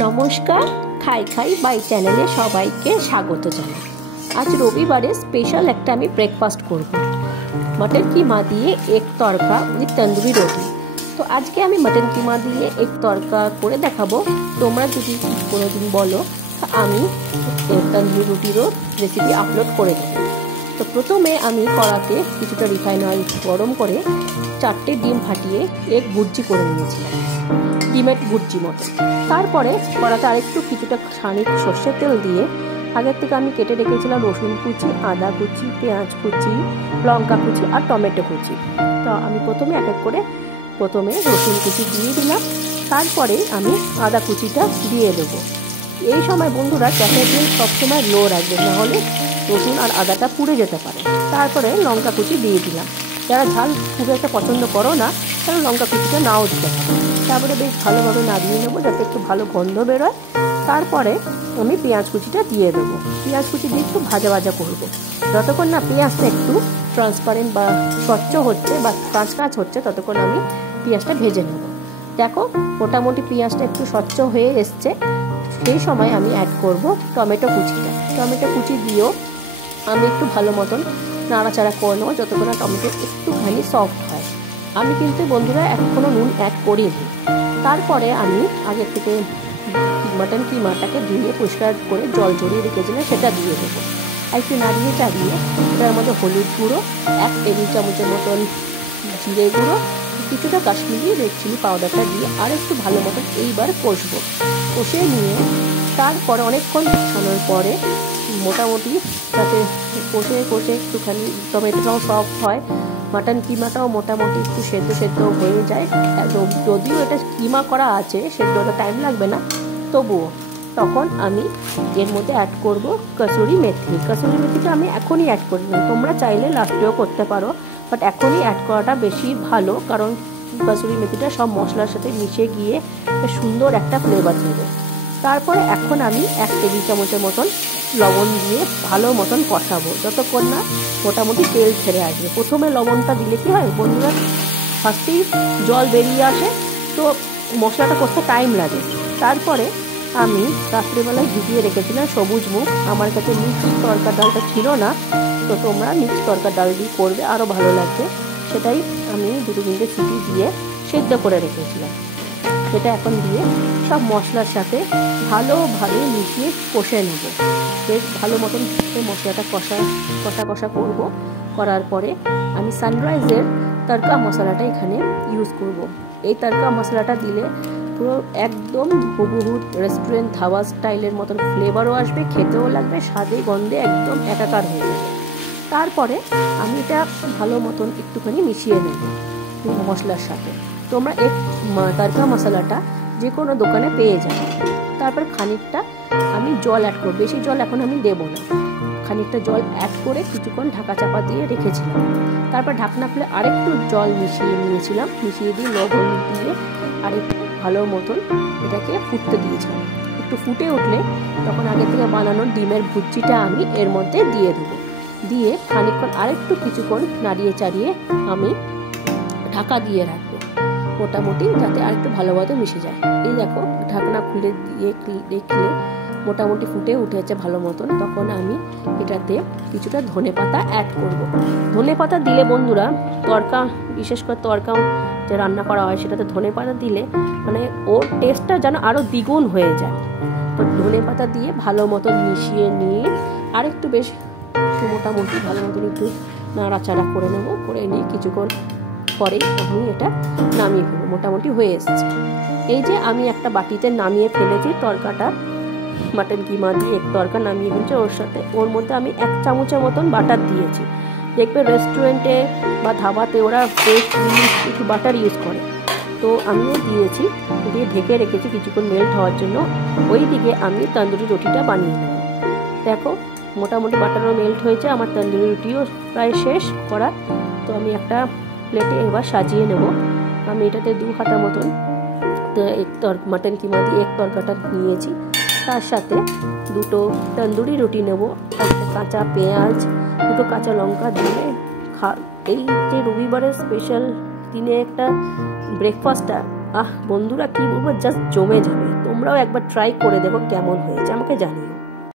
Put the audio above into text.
নমস্কার, খাই খাই বাই চ্যানেলে সবাইকে স্বাগত জানাই। আজ রবিবারে স্পেশাল একটা আমি ব্রেকফাস্ট করব, মটন কিমা দিয়ে এক তড়কা উইথ তন্দুরি রুটি। তো আজকে আমি মটন কিমা দিয়ে এক তড়কা করে দেখাবো। তোমরা যদি কোনোদিন বলো আমি তন্দুরি রুটিরও রেসিপি আপলোড করে দেবো। তো প্রথমে আমি কড়াতে কিছুটা রিফাইন অয়েল গরম করে 4টে ডিম ফাটিয়ে এক ভুর্জি করে নিয়েছিলাম, ডিমের ভুর্জি মতো। তারপরে কড়াতে আরেকটু কিছুটা খানিক সর্ষের তেল দিয়ে আগের থেকে আমি কেটে রেখেছিলাম রসুন কুচি, আদা কুচি, পেঁয়াজ কুচি, লঙ্কা কুচি আর টমেটো কুচি। তো আমি প্রথমে এক এক করে রসুন কুচি দিয়ে দিলাম, তারপরে আমি আদা কুচিটা দিয়ে দেবো। এই সময় বন্ধুরা গ্যাসের ফ্লেম সবসময় লো রাখবেন, নাহলে রসুন আর আদাটা পুড়ে যেতে পারে। তারপরে লঙ্কা কুচি দিয়ে দিলাম। যারা ঝাল খুব একটা পছন্দ করো না তারা লঙ্কা কুচিটা নাও দিতে পারে। তারপরে বেশ ভালোভাবে নাড়িয়ে নেবো যাতে একটু ভালো গন্ধ বেরোয়। তারপরে আমি পেঁয়াজ কুচিটা দিয়ে দেবো। পেঁয়াজ কুচি দিয়ে একটু ভাজা ভাজা করবো, যতক্ষণ না পেঁয়াজটা একটু ট্রান্সপারেন্ট বা স্বচ্ছ হচ্ছে বা কাঁচ হচ্ছে ততক্ষণ আমি পেঁয়াজটা ভেজে নেব। দেখো মোটামুটি পেঁয়াজটা একটু স্বচ্ছ হয়ে এসছে। সেই সময় আমি অ্যাড করব টমেটো কুচিটা। টমেটো কুচি দিয়েও আমি একটু ভালো মতন নাড়াচাড়া করে নেবো যতক্ষণ না টমেটো একটুখানি সফট হয়। আমি কিন্তু বন্ধুরা এখনও নুন অ্যাড করিনি। তারপরে আমি আগের থেকে মটন কিমাটাকে ধুয়ে পরিষ্কার করে জল ঝরিয়ে রেখেছিলাম, সেটা দিয়ে দেবো। আর একটু নাড়িয়ে চাড়িয়ে এটার মধ্যে হলুদ গুঁড়ো 1 টেবিল চামচের মতন, জিরে গুঁড়ো, কিছুটা কাশ্মীরি রেড চিলি পাউডারটা দিয়ে আর একটু ভালো মতন এইবার কষবো। কষে নিয়ে তারপরে অনেকক্ষণ কষানোর পরে মোটামুটি যাতে কষে একটুখানি টমেটোটাও সফট হয়, মাটন কিমাটাও মোটামুটি একটু সেদ্ধ হয়ে যায়। যদিও এটা কিমা করা আছে, সেদ্ধটা টাইম লাগবে না, তবুও তখন আমি এর মধ্যে অ্যাড করব কসুরি মেথি। কসুরি মেথিটা আমি এখনই অ্যাড করি না, তোমরা চাইলে লাস্টেও করতে পারো, বাট এখনই অ্যাড করাটা বেশি ভালো, কারণ কসুরি মেথিটা সব মশলার সাথে মিশে গিয়ে সুন্দর একটা ফ্লেভার দেবে। তারপরে এখন আমি 1 টেবিল চামচের মতন লবণ দিয়ে ভালো মতন কষাবো যতক্ষণ না মোটামুটি তেল ছেড়ে আসবে। প্রথমে লবণটা দিলে কি হয় বন্ধুরা, ফার্স্টেই জল বেরিয়ে আসে, তো মশলাটা কষতে টাইম লাগে। তারপরে আমি রাত্রিবেলায় ভিজিয়ে রেখেছিলাম সবুজ মুগ। আমার কাছে মিক্স তড়কা ডালটা ছিল না, তো তোমরা মিক্স তড়কা ডাল দিয়ে করবে, আরও ভালো লাগবে। সেটাই আমি 2-3টে সিটি দিয়ে সেদ্ধ করে রেখেছিলাম। সেটা এখন দিয়ে সব মশলার সাথে ভালোভাবে মিশিয়ে কষে নেব। বেশ ভালো মতন মশলাটা কষা করব। করার পরে আমি সানরাইজের তড়কা মশলাটা এখানে ইউজ করব। এই তড়কা মশলাটা দিলে পুরো একদম হুবহু রেস্টুরেন্ট ধাবা স্টাইলের মতন ফ্লেভারও আসবে, খেতেও লাগবে, স্বাদে গন্ধে একদম একাকার হয়ে যাবে। তারপরে আমি এটা ভালো মতন একটুখানি মিশিয়ে নেব মশলার সাথে। তোমরা এই তড়কা মশলাটা যে কোনো দোকানে পেয়ে যাবে। তারপর খানিকটা আমি জল অ্যাড করব, বেশি জল এখন আমি দেবো না। খানিকটা জল অ্যাড করে কিছুক্ষণ ঢাকা চাপা দিয়ে রেখেছিলাম। তারপর ঢাকনা খুলে আরেকটু জল মিশিয়ে দিয়ে লবণ দিয়ে আরেকটু ভালো মতন এটাকে ফুটতে দিয়েছিলাম। একটু ফুটে উঠলে তখন আগে থেকে বানানো ডিমের ভুর্জিটা আমি এর মধ্যে দিয়ে দেবো। দিয়ে খানিকক্ষণ আরেকটু কিছুক্ষণ নাড়িয়ে চাড়িয়ে আমি ঢাকা দিয়ে রাখবো, মোটামুটি যাতে আরেকটু ভালোভাবে মিশে যায়। এই দেখো ঢাকনা খুলে দিয়ে দেখলে মোটামুটি ফুটে উঠেছে ভালো মতন। তখন আমি এটাতে কিছুটা ধনেপাতা অ্যাড করব। ধনেপাতা দিলে বন্ধুরা তড়কা, বিশেষ করে তড়কা যে রান্না করা হয় সেটাতে ধনেপাতা দিলে মানে ওর টেস্টটা যেন আরও দ্বিগুণ হয়ে যায়। তো ধনেপাতা দিয়ে ভালো মতন মিশিয়ে নিয়ে আরেকটু বেশ মোটামুটি ভালো মতন একটু নাড়াচাড়া করে নেবো। করে নিয়ে কিছুক্ষণ পরে আমি এটা নামিয়ে ফেলবো। মোটামুটি হয়ে এসছে। এই যে আমি একটা বাটিতে নামিয়ে ফেলেছি তড়কাটা, মাটন কিমা দিয়ে এক তড়কা নামিয়ে ফেলছি। ওর মধ্যে আমি 1 চামচের মতন বাটার দিয়েছি। দেখবে রেস্টুরেন্টে বা ধাবাতে ওরা বেশ কিছু বাটার ইউজ করে, তো আমিও দিয়েছি, দিয়ে ঢেকে রেখেছি কিছুক্ষণ মেল্ট হওয়ার জন্য। ওই দিকে আমি তন্দুরি রুটিটা বানিয়ে নেব। দেখো মোটামুটি বাটারও মেল্ট হয়েছে, আমার তন্দুরি রুটিও প্রায় শেষ করা। তো আমি একটা প্লেটে এবার সাজিয়ে নেব। আমি এটাতে 2 হাতা মতন মাটন কিমা দিয়ে এক তড়কাটা নিয়েছি। তার সাথে 2টো তন্দুরি রুটি নেব, একটা কাঁচা পেঁয়াজ, 2টো কাঁচা লঙ্কা দিয়ে এই যে রবিবারের স্পেশাল দিনে একটা ব্রেকফাস্টটা বন্ধুরা কি বলবো, জাস্ট জমে যাবে। তোমরা তোমরাও একবার ট্রাই করে দেখো কেমন হয়েছে, আমাকে জানিও।